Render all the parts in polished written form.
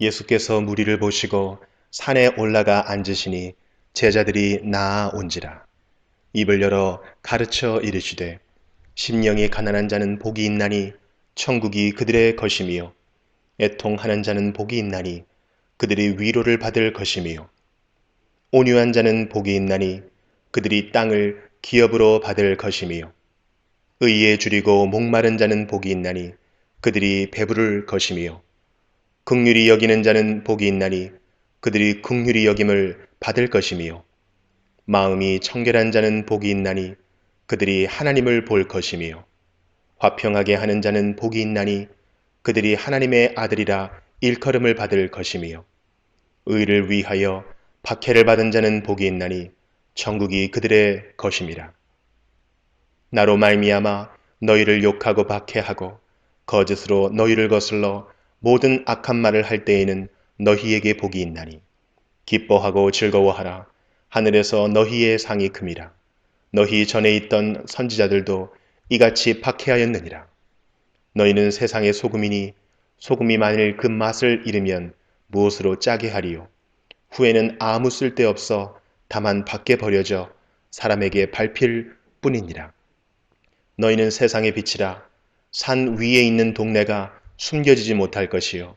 예수께서 무리를 보시고 산에 올라가 앉으시니 제자들이 나아온지라. 입을 열어 가르쳐 이르시되 심령이 가난한 자는 복이 있나니 천국이 그들의 것이며 애통하는 자는 복이 있나니 그들이 위로를 받을 것이며 온유한 자는 복이 있나니 그들이 땅을 기업으로 받을 것이며 의에 줄이고 목마른 자는 복이 있나니 그들이 배부를 것이며 긍휼히 여기는 자는 복이 있나니 그들이 긍휼히 여김을 받을 것이며 마음이 청결한 자는 복이 있나니 그들이 하나님을 볼 것이며 화평하게 하는 자는 복이 있나니 그들이 하나님의 아들이라 일컬음을 받을 것이며 의를 위하여 박해를 받은 자는 복이 있나니 천국이 그들의 것임이라. 나로 말미암아 너희를 욕하고 박해하고 거짓으로 너희를 거슬러 모든 악한 말을 할 때에는 너희에게 복이 있나니 기뻐하고 즐거워하라. 하늘에서 너희의 상이 큼이라. 너희 전에 있던 선지자들도 이같이 박해하였느니라. 너희는 세상의 소금이니 소금이 만일 그 맛을 잃으면 무엇으로 짜게 하리요. 후에는 아무 쓸데없어 다만 밖에 버려져 사람에게 밟힐 뿐이니라. 너희는 세상의 빛이라. 산 위에 있는 동네가 숨겨지지 못할 것이요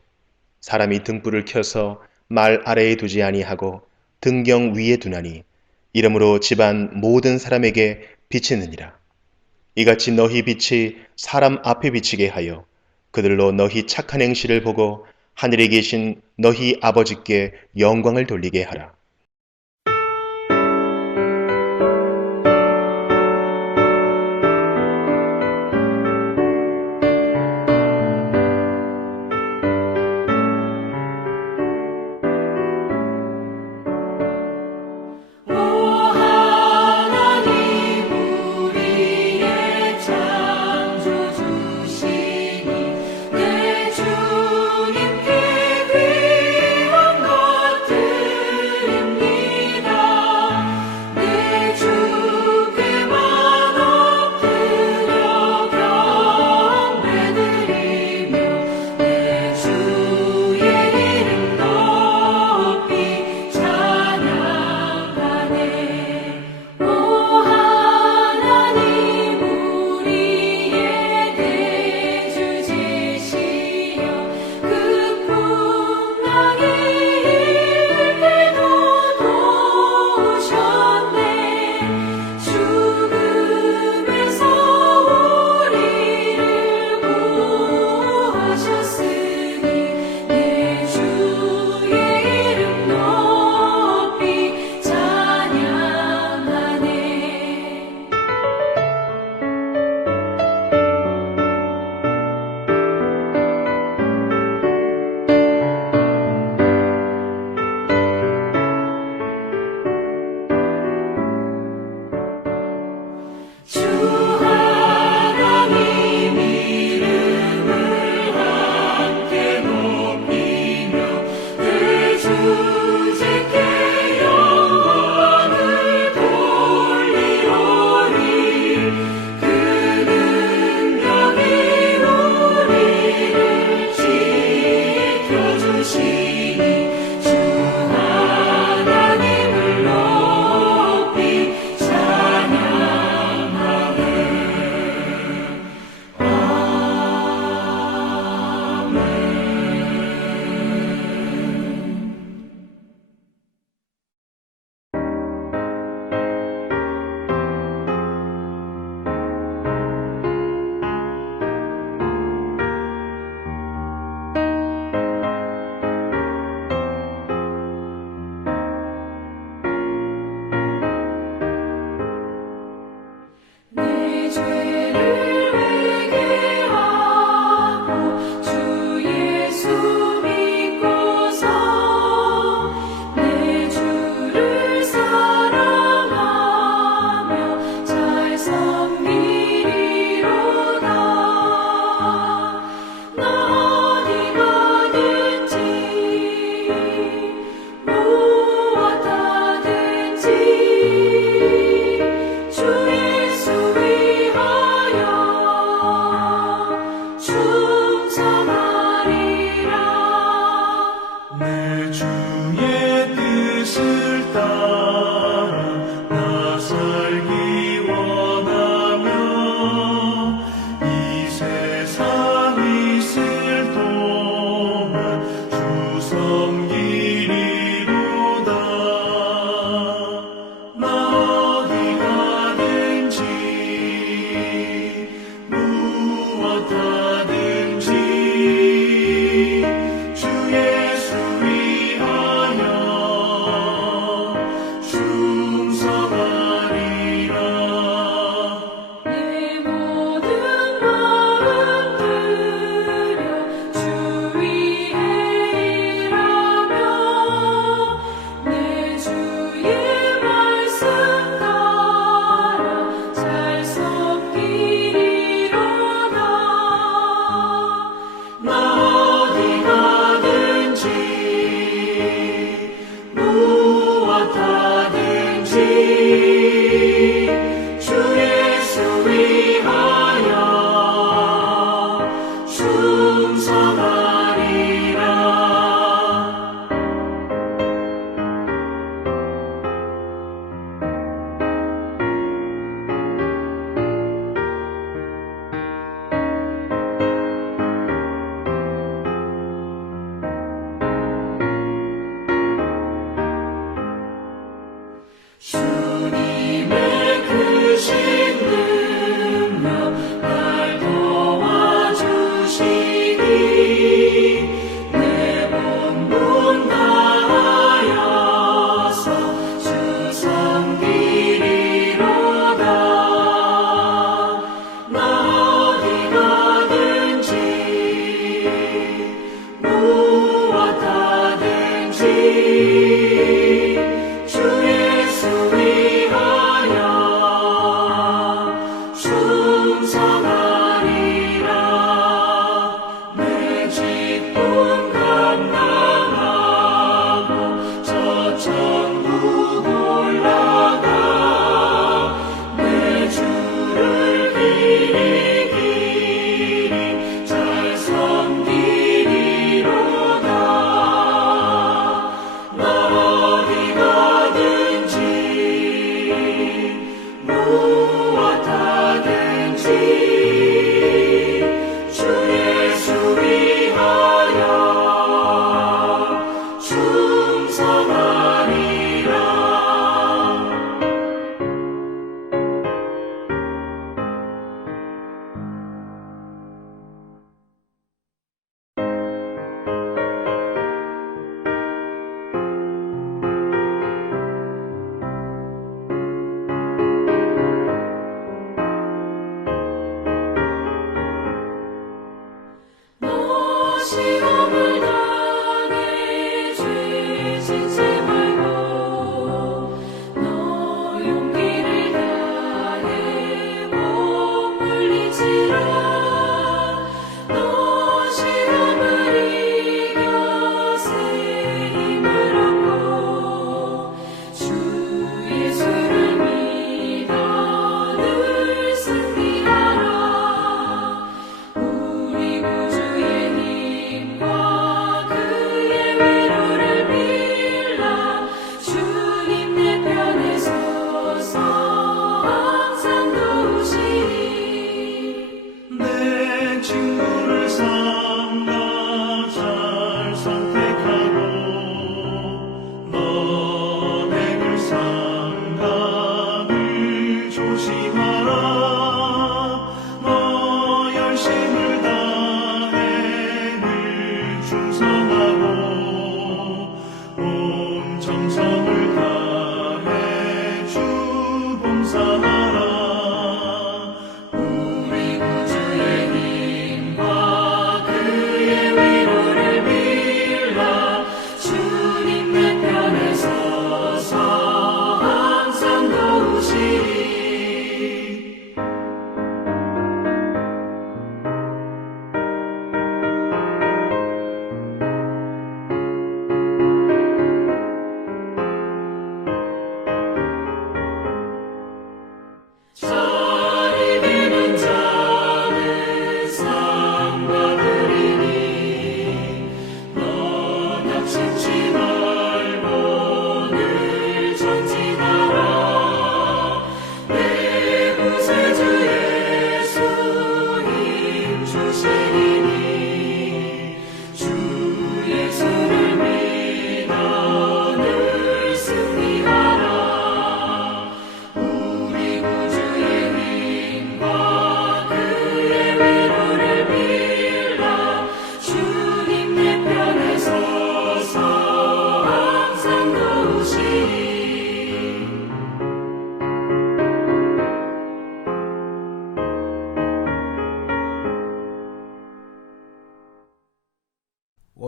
사람이 등불을 켜서 말 아래에 두지 아니하고 등경 위에 두나니 이러므로 집안 모든 사람에게 비치느니라. 이같이 너희 빛이 사람 앞에 비치게 하여 그들로 너희 착한 행실을 보고 하늘에 계신 너희 아버지께 영광을 돌리게 하라. 오 하나님 우리의 창조주시니 내 주님께 귀한 것들을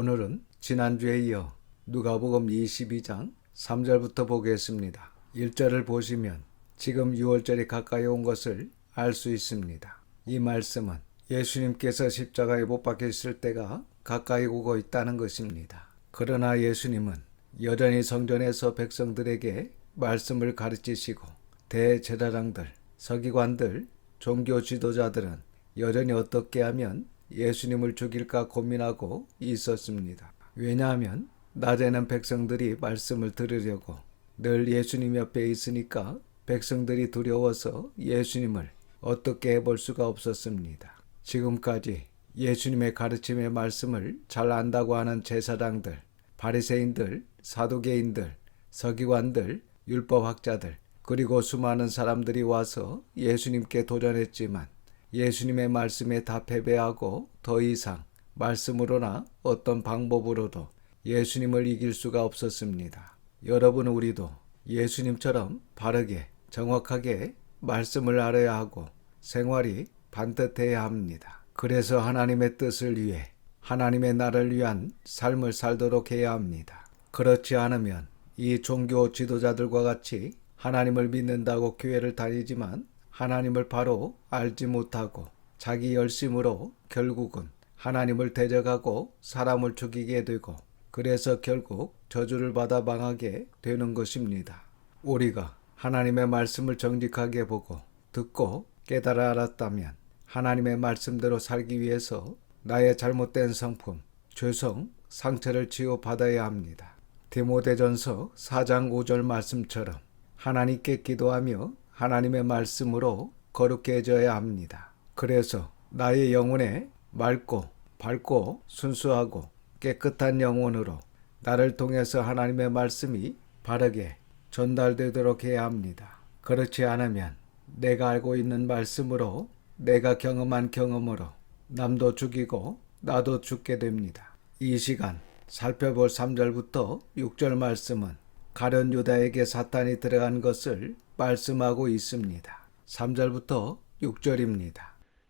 오늘은 지난주에 이어 누가복음 22장 3절부터 보겠습니다. 1절을 보시면 지금 6월절이 가까이 온 것을 알 수 있습니다. 이 말씀은 예수님께서 십자가에 못 박히실 때가 가까이 오고 있다는 것입니다. 그러나 예수님은 여전히 성전에서 백성들에게 말씀을 가르치시고 대제사장들, 서기관들, 종교 지도자들은 여전히 어떻게 하면 예수님을 죽일까 고민하고 있었습니다. 왜냐하면 낮에는 백성들이 말씀을 들으려고 늘 예수님 옆에 있으니까 백성들이 두려워서 예수님을 어떻게 해볼 수가 없었습니다. 지금까지 예수님의 가르침의 말씀을 잘 안다고 하는 제사장들, 바리새인들, 사두개인들, 서기관들, 율법학자들, 그리고 수많은 사람들이 와서 예수님께 도전했지만 예수님의 말씀에 다 패배하고 더 이상 말씀으로나 어떤 방법으로도 예수님을 이길 수가 없었습니다. 여러분, 우리도 예수님처럼 바르게 정확하게 말씀을 알아야 하고 생활이 반듯해야 합니다. 그래서 하나님의 뜻을 위해 하나님의 나라를 위한 삶을 살도록 해야 합니다. 그렇지 않으면 이 종교 지도자들과 같이 하나님을 믿는다고 교회를 다니지만 하나님을 바로 알지 못하고 자기 열심으로 결국은 하나님을 대적하고 사람을 죽이게 되고 그래서 결국 저주를 받아 망하게 되는 것입니다. 우리가 하나님의 말씀을 정직하게 보고 듣고 깨달아 알았다면 하나님의 말씀대로 살기 위해서 나의 잘못된 성품, 죄성, 상처를 치유받아야 합니다. 디모데전서 4장 5절 말씀처럼 하나님께 기도하며 하나님의 말씀으로 거룩해져야 합니다. 그래서 나의 영혼에 맑고 밝고 순수하고 깨끗한 영혼으로 나를 통해서 하나님의 말씀이 바르게 전달되도록 해야 합니다. 그렇지 않으면 내가 알고 있는 말씀으로 내가 경험한 경험으로 남도 죽이고 나도 죽게 됩니다. 이 시간 살펴볼 3절부터 6절 말씀은 가룟 유다에게 사탄이 들어간 것을 말씀하고 있습니다. 3절부터 6절입니다.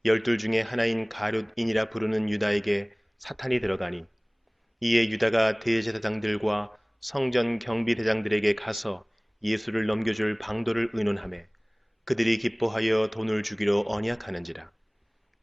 12 중에 하나인 가룟인이라 부르는 유다에게 사탄이 들어가니 이에 유다가 대제사장들과 성전 경비대장들에게 가서 예수를 넘겨줄 방도를 의논하매 그들이 기뻐하여 돈을 주기로 언약하는지라.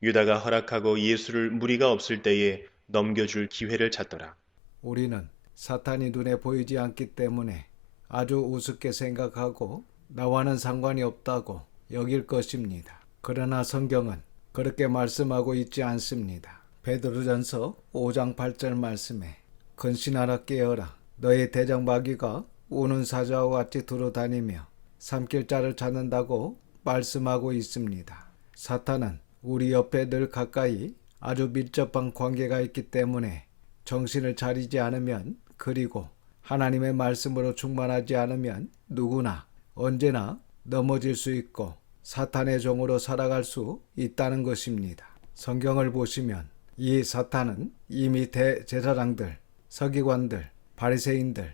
유다가 허락하고 예수를 무리가 없을 때에 넘겨줄 기회를 찾더라. 우리는 사탄이 눈에 보이지 않기 때문에 아주 우습게 생각하고 나와는 상관이 없다고 여길 것입니다. 그러나 성경은 그렇게 말씀하고 있지 않습니다. 베드로전서 5장 8절 말씀에 근신하라 깨어라 너의 대적 마귀가 우는 사자와 같이 두루다니며 삼킬 자를 찾는다고 말씀하고 있습니다. 사탄은 우리 옆에 늘 가까이 아주 밀접한 관계가 있기 때문에 정신을 차리지 않으면 그리고 하나님의 말씀으로 충만하지 않으면 누구나 언제나 넘어질 수 있고 사탄의 종으로 살아갈 수 있다는 것입니다. 성경을 보시면 이 사탄은 이미 대제사장들, 서기관들, 바리새인들,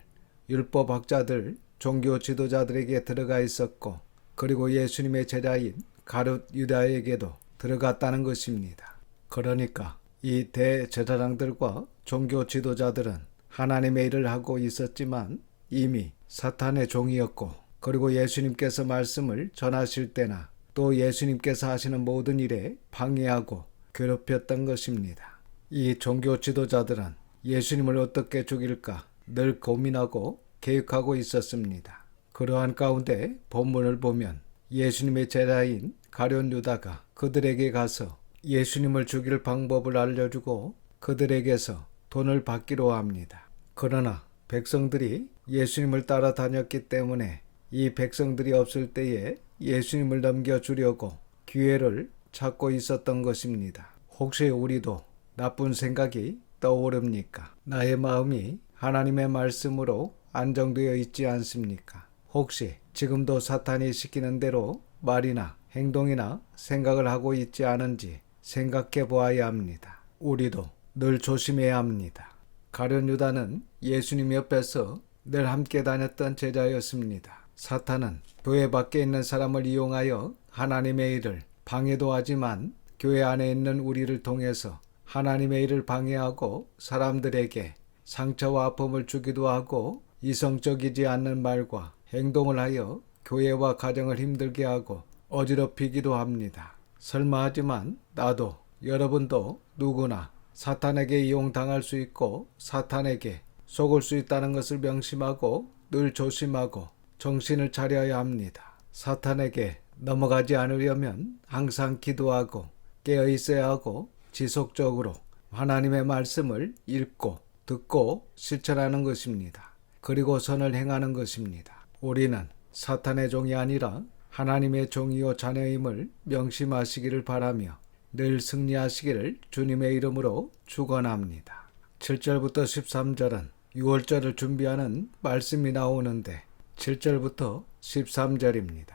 율법학자들, 종교 지도자들에게 들어가 있었고 그리고 예수님의 제자인 가룟 유다에게도 들어갔다는 것입니다. 그러니까 이 대제사장들과 종교 지도자들은 하나님의 일을 하고 있었지만 이미 사탄의 종이었고 그리고 예수님께서 말씀을 전하실 때나 또 예수님께서 하시는 모든 일에 방해하고 괴롭혔던 것입니다. 이 종교 지도자들은 예수님을 어떻게 죽일까 늘 고민하고 계획하고 있었습니다. 그러한 가운데 본문을 보면 예수님의 제자인 가룟 유다가 그들에게 가서 예수님을 죽일 방법을 알려주고 그들에게서 돈을 받기로 합니다. 그러나 백성들이 예수님을 따라다녔기 때문에 이 백성들이 없을 때에 예수님을 넘겨주려고 기회를 찾고 있었던 것입니다. 혹시 우리도 나쁜 생각이 떠오릅니까? 나의 마음이 하나님의 말씀으로 안정되어 있지 않습니까? 혹시 지금도 사탄이 시키는 대로 말이나 행동이나 생각을 하고 있지 않은지 생각해 보아야 합니다. 우리도 늘 조심해야 합니다. 가룟 유다는 예수님 옆에서 늘 함께 다녔던 제자였습니다. 사탄은 교회 밖에 있는 사람을 이용하여 하나님의 일을 방해도 하지만 교회 안에 있는 우리를 통해서 하나님의 일을 방해하고 사람들에게 상처와 아픔을 주기도 하고 이성적이지 않는 말과 행동을 하여 교회와 가정을 힘들게 하고 어지럽히기도 합니다. 설마 하지만 나도 여러분도 누구나 사탄에게 이용당할 수 있고 사탄에게 속을 수 있다는 것을 명심하고 늘 조심하고 정신을 차려야 합니다. 사탄에게 넘어가지 않으려면 항상 기도하고 깨어 있어야 하고 지속적으로 하나님의 말씀을 읽고 듣고 실천하는 것입니다. 그리고 선을 행하는 것입니다. 우리는 사탄의 종이 아니라 하나님의 종이요 자녀임을 명심하시기를 바라며 늘 승리하시기를 주님의 이름으로 축원합니다. 7절부터 13절은 6월절을 준비하는 말씀이 나오는데 7절부터 13절입니다.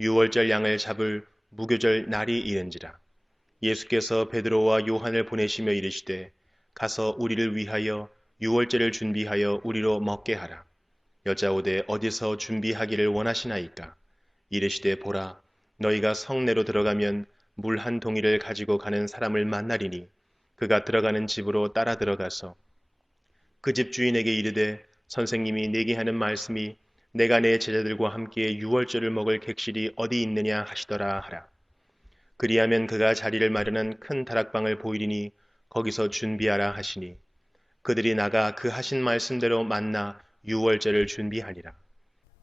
6월절 양을 잡을 무교절 날이 이른지라. 예수께서 베드로와 요한을 보내시며 이르시되 가서 우리를 위하여 6월절을 준비하여 우리로 먹게 하라. 여짜오되 어디서 준비하기를 원하시나이까? 이르시되 보라, 너희가 성내로 들어가면 물 한 동이를 가지고 가는 사람을 만나리니 그가 들어가는 집으로 따라 들어가서 그 집 주인에게 이르되 선생님이 내게 하는 말씀이 내가 내 제자들과 함께 6월절을 먹을 객실이 어디 있느냐 하시더라 하라. 그리하면 그가 자리를 마련한 큰 다락방을 보이리니 거기서 준비하라 하시니 그들이 나가 그 하신 말씀대로 만나 6월절을 준비하니라.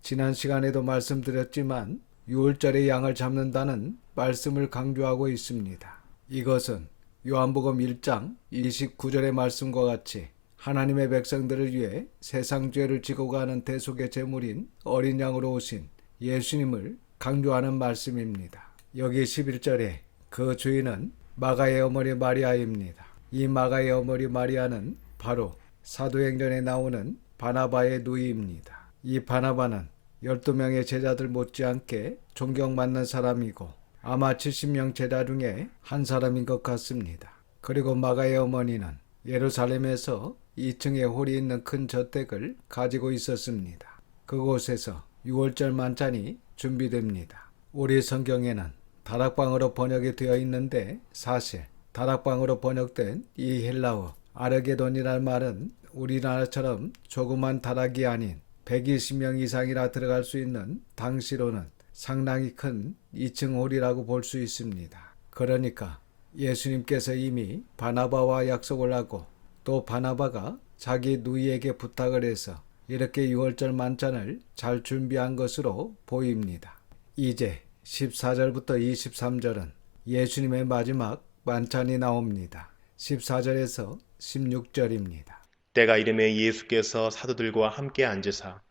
지난 시간에도 말씀드렸지만 6월절의 양을 잡는다는 말씀을 강조하고 있습니다. 이것은 요한복음 1장 29절의 말씀과 같이 하나님의 백성들을 위해 세상 죄를 지고 가는 대속의 제물인 어린 양으로 오신 예수님을 강조하는 말씀입니다. 여기 11절에 그 주인은 마가의 어머니 마리아입니다. 이 마가의 어머니 마리아는 바로 사도행전에 나오는 바나바의 누이입니다. 이 바나바는 12명의 제자들 못지않게 존경받는 사람이고 아마 70명 제자 중에 한 사람인 것 같습니다. 그리고 마가의 어머니는 예루살렘에서 2층에 홀이 있는 큰 저택을 가지고 있었습니다. 그곳에서 6월절 만찬이 준비됩니다. 우리 성경에는 다락방으로 번역이 되어 있는데 사실 다락방으로 번역된 이 헬라어 아르게돈이라는 말은 우리나라처럼 조그만 다락이 아닌 120명 이상이나 들어갈 수 있는 당시로는 상당히 큰 2층 홀이라고 볼 수 있습니다. 그러니까 예수님께서 이미 바나바와 약속을 하고 또 바나바가 자기 누이에게 부탁을 해서 이렇게 6월절 만찬을 잘 준비한 것으로 보입니다. 이제 14절부터 23절은 예수님의 마지막 만찬이 나옵니다. 14절에서 16절입니다. 때가 이름에 예수께서 사도들과 함께 앉으사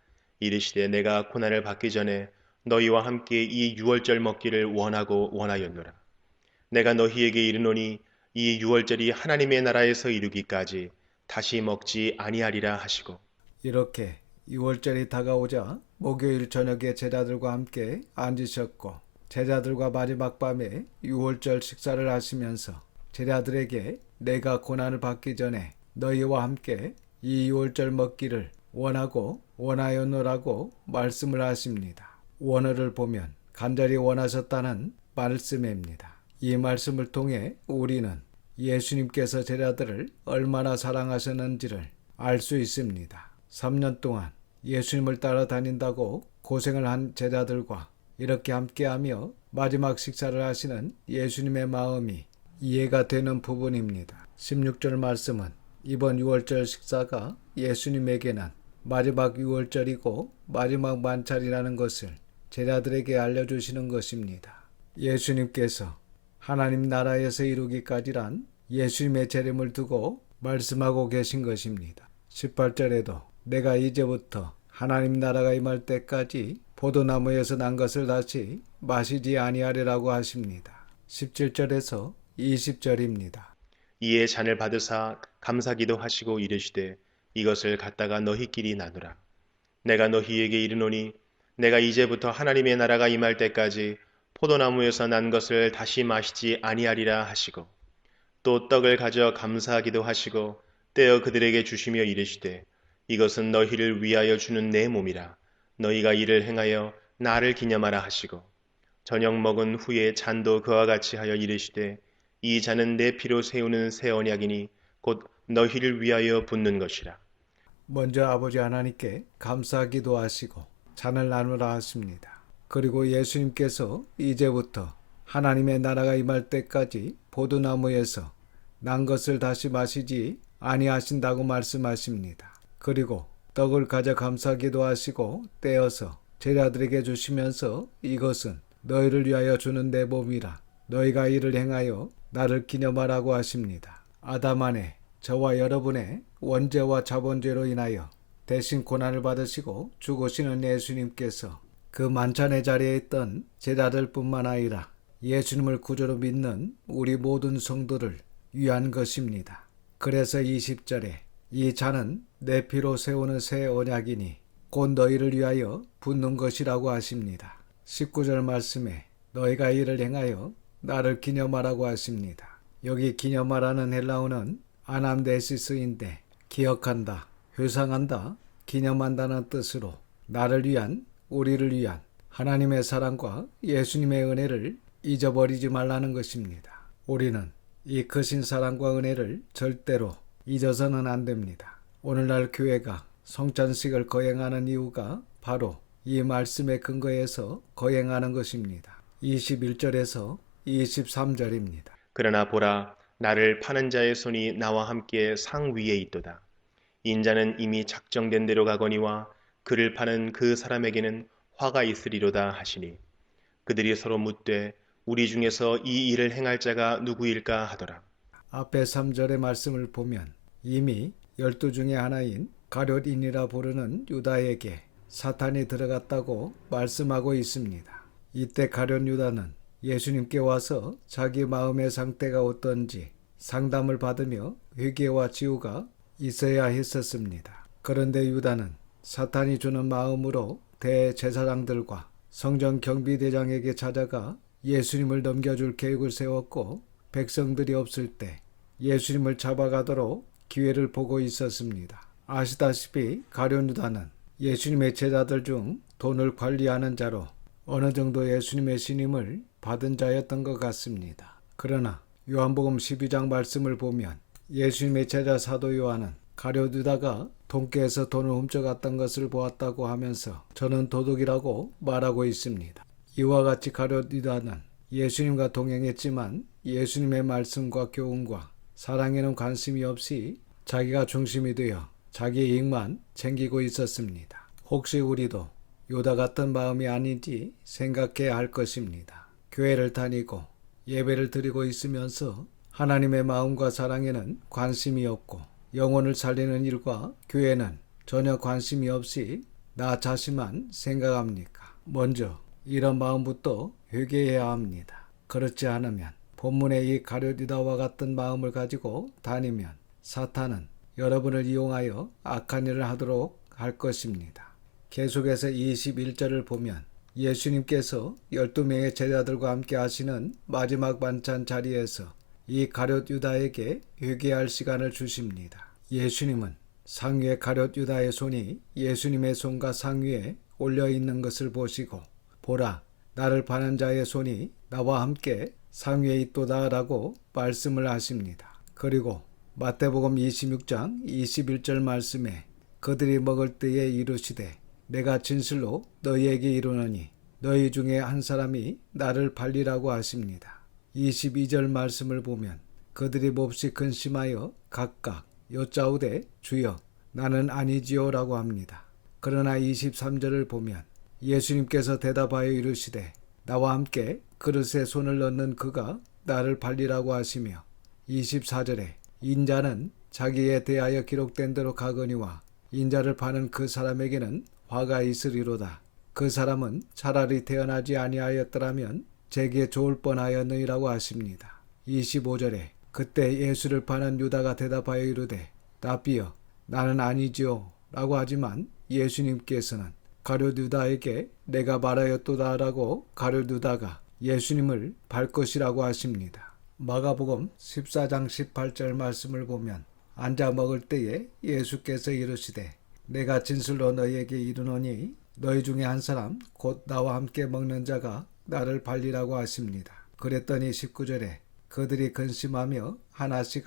이르시되 내가 고난을 받기 전에 너희와 함께 이 6월절 먹기를 원하였노라. 내가 너희에게 이르노니 이 6월절이 하나님의 나라에서 이루기까지 다시 먹지 아니하리라 하시고 이렇게 6월절이 다가오자 목요일 저녁에 제자들과 함께 앉으셨고 제자들과 마지막 밤에 6월절 식사를 하시면서 제자들에게 내가 고난을 받기 전에 너희와 함께 이 6월절 먹기를 원하였노라고 말씀을 하십니다. 원어를 보면 간절히 원하셨다는 말씀입니다. 이 말씀을 통해 우리는 예수님께서 제자들을 얼마나 사랑하셨는지를 알 수 있습니다. 3년 동안 예수님을 따라다닌다고 고생을 한 제자들과 이렇게 함께하며 마지막 식사를 하시는 예수님의 마음이 이해가 되는 부분입니다. 16절 말씀은 이번 6월절 식사가 예수님에게는 마지막 6월절이고 마지막 만찬이라는 것을 제자들에게 알려주시는 것입니다. 예수님께서 하나님 나라에서 이루기까지란 예수님의 재림을 두고 말씀하고 계신 것입니다. 18절에도 내가 이제부터 하나님 나라가 임할 때까지 포도나무에서 난 것을 다시 마시지 아니하리라고 하십니다. 17절에서 20절입니다. 이에 잔을 받으사 감사기도 하시고 이르시되 이것을 갖다가 너희끼리 나누라. 내가 너희에게 이르노니 내가 이제부터 하나님의 나라가 임할 때까지 포도나무에서 난 것을 다시 마시지 아니하리라 하시고 또 떡을 가져 감사하기도 하시고 떼어 그들에게 주시며 이르시되 이것은 너희를 위하여 주는 내 몸이라. 너희가 이를 행하여 나를 기념하라 하시고 저녁 먹은 후에 잔도 그와 같이 하여 이르시되 이 잔은 내 피로 세우는 새 언약이니 곧 너희를 위하여 붓는 것이라. 먼저 아버지 하나님께 감사 기도하시고 잔을 나누라 하십니다. 그리고 예수님께서 이제부터 하나님의 나라가 임할 때까지 포도나무에서 난 것을 다시 마시지 아니하신다고 말씀하십니다. 그리고 떡을 가져 감사 기도하시고 떼어서 제자들에게 주시면서 이것은 너희를 위하여 주는 내 몸이라. 너희가 이를 행하여 나를 기념하라고 하십니다. 아담 안에 저와 여러분의 원죄와 자본죄로 인하여 대신 고난을 받으시고 죽으시는 예수님께서 그 만찬의 자리에 있던 제자들뿐만 아니라 예수님을 구주로 믿는 우리 모든 성도를 위한 것입니다. 그래서 20절에 이 잔은 내 피로 세우는 새 언약이니 곧 너희를 위하여 붓는 것이라고 하십니다. 19절 말씀에 너희가 이를 행하여 나를 기념하라고 하십니다. 여기 기념하라는 헬라어는 아남데시스인데 기억한다, 회상한다, 기념한다는 뜻으로 나를 위한, 우리를 위한 하나님의 사랑과 예수님의 은혜를 잊어버리지 말라는 것입니다. 우리는 이 크신 사랑과 은혜를 절대로 잊어서는 안 됩니다. 오늘날 교회가 성찬식을 거행하는 이유가 바로 이 말씀의 근거에서 거행하는 것입니다. 21절에서 23절입니다. 그러나 보라, 나를 파는 자의 손이 나와 함께 상 위에 있도다. 인자는 이미 작정된 대로 가거니와 그를 파는 그 사람에게는 화가 있으리로다 하시니 그들이 서로 묻되 우리 중에서 이 일을 행할 자가 누구일까 하더라. 앞에 3절의 말씀을 보면 이미 12 중에 하나인 가룟인이라 부르는 유다에게 사탄이 들어갔다고 말씀하고 있습니다. 이때 가룟 유다는 예수님께 와서 자기 마음의 상태가 어떤지 상담을 받으며 회개와 치유가 있어야 했었습니다. 그런데 유다는 사탄이 주는 마음으로 대제사장들과 성전 경비대장에게 찾아가 예수님을 넘겨줄 계획을 세웠고 백성들이 없을 때 예수님을 잡아가도록 기회를 보고 있었습니다. 아시다시피 가룟 유다는 예수님의 제자들 중 돈을 관리하는 자로 어느 정도 예수님의 신임을 받은 자였던 것 같습니다. 그러나 요한복음 12장 말씀을 보면 예수님의 제자 사도 요한은 가룟 유다가 돈께에서 돈을 훔쳐갔던 것을 보았다고 하면서 저는 도둑이라고 말하고 있습니다. 이와 같이 가룟 유다는 예수님과 동행했지만 예수님의 말씀과 교훈과 사랑에는 관심이 없이 자기가 중심이 되어 자기 이익만 챙기고 있었습니다. 혹시 우리도 유다 같은 마음이 아닌지 생각해야 할 것입니다. 교회를 다니고 예배를 드리고 있으면서 하나님의 마음과 사랑에는 관심이 없고 영혼을 살리는 일과 교회는 전혀 관심이 없이 나 자신만 생각합니까? 먼저 이런 마음부터 회개해야 합니다. 그렇지 않으면 본문의 이 가룟 유다와 같은 마음을 가지고 다니면 사탄은 여러분을 이용하여 악한 일을 하도록 할 것입니다. 계속해서 21절을 보면 예수님께서 12명의 제자들과 함께 하시는 마지막 만찬 자리에서 이 가룟 유다에게 회개할 시간을 주십니다. 예수님은 상위에 가룟 유다의 손이 예수님의 손과 상위에 올려 있는 것을 보시고 보라, 나를 파는 자의 손이 나와 함께 상위에 있도다 라고 말씀을 하십니다. 그리고 마태복음 26장 21절 말씀에 그들이 먹을 때에 이르시되 내가 진실로 너희에게 이르노니 너희 중에 한 사람이 나를 팔리라고 하십니다. 22절 말씀을 보면 그들이 몹시 근심하여 각각 여짜오되 주여 나는 아니지요 라고 합니다. 그러나 23절을 보면 예수님께서 대답하여 이르시되 나와 함께 그릇에 손을 넣는 그가 나를 팔리라고 하시며 24절에 인자는 자기에 대하여 기록된 대로 가거니와 인자를 파는 그 사람에게는 화가 있으리로다. 그 사람은 차라리 태어나지 아니하였더라면 제게 좋을 뻔하였느니라고 하십니다. 25절에 그때 예수를 파는 유다가 대답하여 이르되 라비여 나는 아니지요 라고 하지만 예수님께서는 가룟 유다에게 내가 말하였도다 라고 가룟 유다가 예수님을 팔 것이라고 하십니다. 마가복음 14장 18절 말씀을 보면 앉아 먹을 때에 예수께서 이르시되 내가 진실로 너희에게 이르노니 너희 중에 한 사람 곧 나와 함께 먹는 자가 나를 팔리라고 하십니다. 그랬더니 19절에 그들이 근심하며 하나씩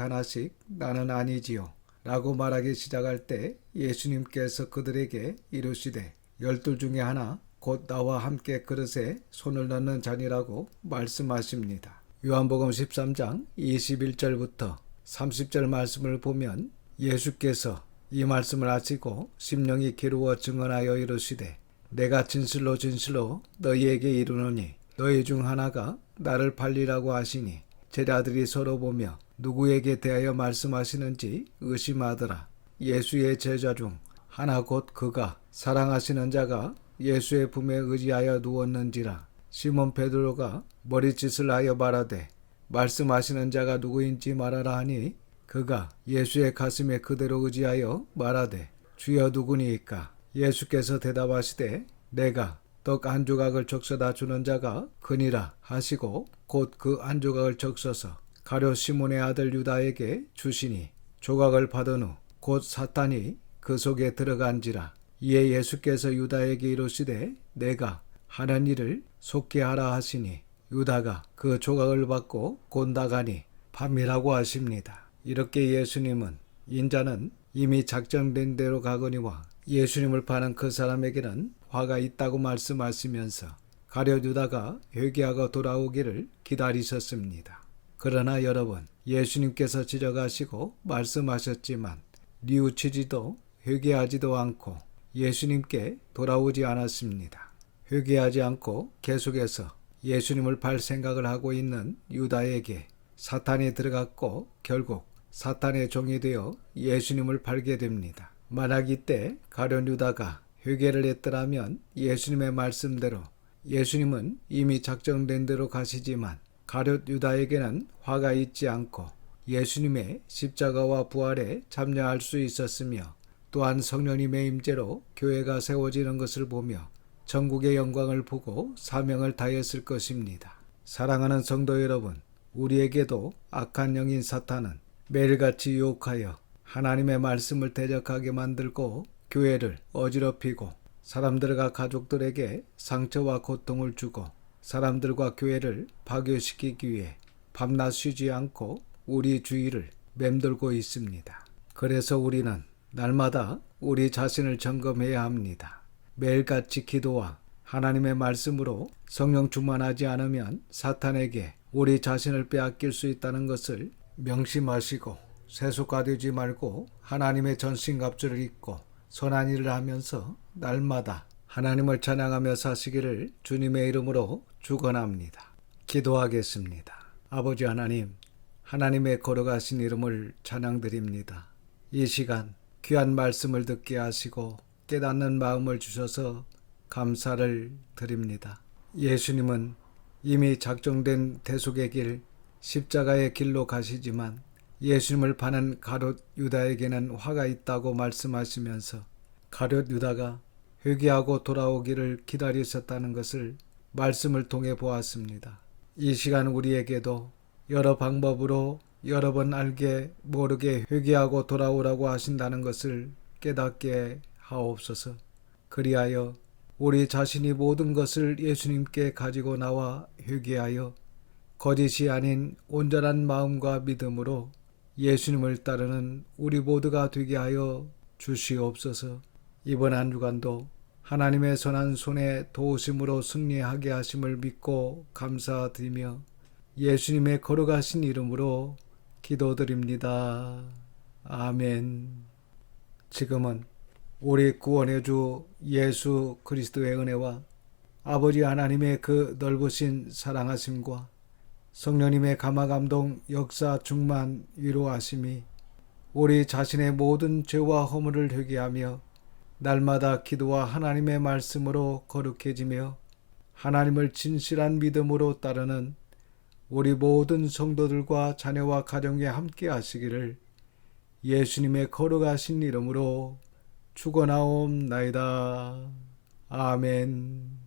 나는 아니지요 라고 말하기 시작할 때 예수님께서 그들에게 이르시되 12 중에 하나 곧 나와 함께 그릇에 손을 넣는 자니라고 말씀하십니다. 요한복음 13장 21절부터 30절 말씀을 보면 예수께서 이 말씀을 하시고 심령이 기루어 증언하여 이르시되 내가 진실로 너희에게 이르노니 너희 중 하나가 나를 팔리라고 하시니 제자들이 서로 보며 누구에게 대하여 말씀하시는지 의심하더라. 예수의 제자 중 하나 곧 그가 사랑하시는 자가 예수의 품에 의지하여 누웠는지라. 시몬 베드로가 머리짓을 하여 말하되 말씀하시는 자가 누구인지 말하라 하니 그가 예수의 가슴에 그대로 의지하여 말하되 주여 누구니이까. 예수께서 대답하시되 내가 떡 한 조각을 적셔다 주는 자가 그니라 하시고 곧 그 한 조각을 적셔서 가룟 시몬의 아들 유다에게 주시니 조각을 받은 후 곧 사탄이 그 속에 들어간지라. 이에 예수께서 유다에게 이르시되 내가 하는 일을 속히 하라 하시니 유다가 그 조각을 받고 곧 나가니 밤이라고 하십니다. 이렇게 예수님은 인자는 이미 작정된 대로 가거니와 예수님을 파는 그 사람에게는 화가 있다고 말씀하시면서 가룟 유다가 회개하고 돌아오기를 기다리셨습니다. 그러나 여러분, 예수님께서 지적하시고 말씀하셨지만 뉘우치지도 회개하지도 않고 예수님께 돌아오지 않았습니다. 회개하지 않고 계속해서 예수님을 팔 생각을 하고 있는 유다에게 사탄이 들어갔고 결국 사탄의 종이 되어 예수님을 팔게 됩니다. 만약 이때 가룟 유다가 회개를 했더라면 예수님의 말씀대로 예수님은 이미 작정된 대로 가시지만 가룟 유다에게는 화가 있지 않고 예수님의 십자가와 부활에 참여할 수 있었으며 또한 성령님의 임재로 교회가 세워지는 것을 보며 전국의 영광을 보고 사명을 다했을 것입니다. 사랑하는 성도 여러분, 우리에게도 악한 영인 사탄은 매일같이 유혹하여 하나님의 말씀을 대적하게 만들고 교회를 어지럽히고 사람들과 가족들에게 상처와 고통을 주고 사람들과 교회를 파괴시키기 위해 밤낮 쉬지 않고 우리 주위를 맴돌고 있습니다. 그래서 우리는 날마다 우리 자신을 점검해야 합니다. 매일같이 기도와 하나님의 말씀으로 성령 충만하지 않으면 사탄에게 우리 자신을 빼앗길 수 있다는 것을 명심하시고 세속화되지 말고 하나님의 전신갑주를 입고 선한 일을 하면서 날마다 하나님을 찬양하며 사시기를 주님의 이름으로 축원합니다. 기도하겠습니다. 아버지 하나님, 하나님의 거룩하신 이름을 찬양드립니다. 이 시간 귀한 말씀을 듣게 하시고 깨닫는 마음을 주셔서 감사를 드립니다. 예수님은 이미 작정된 대속의 길, 십자가의 길로 가시지만 예수님을 파는 가룟 유다에게는 화가 있다고 말씀하시면서 가룟 유다가 회개하고 돌아오기를 기다리셨다는 것을 말씀을 통해 보았습니다. 이 시간 우리에게도 여러 방법으로 여러 번 알게 모르게 회개하고 돌아오라고 하신다는 것을 깨닫게 하옵소서. 그리하여 우리 자신이 모든 것을 예수님께 가지고 나와 회개하여 거짓이 아닌 온전한 마음과 믿음으로 예수님을 따르는 우리 모두가 되게 하여 주시옵소서. 이번 한 주간도 하나님의 선한 손에 도우심으로 승리하게 하심을 믿고 감사드리며 예수님의 거룩하신 이름으로 기도드립니다. 아멘. 지금은 우리 구원의 주 예수 그리스도의 은혜와 아버지 하나님의 그 넓으신 사랑하심과 성령님의 감화감동 역사 충만 위로하심이 우리 자신의 모든 죄와 허물을 회개하며 날마다 기도와 하나님의 말씀으로 거룩해지며 하나님을 진실한 믿음으로 따르는 우리 모든 성도들과 자녀와 가정에 함께 하시기를 예수님의 거룩하신 이름으로 축원하옵나이다. 아멘.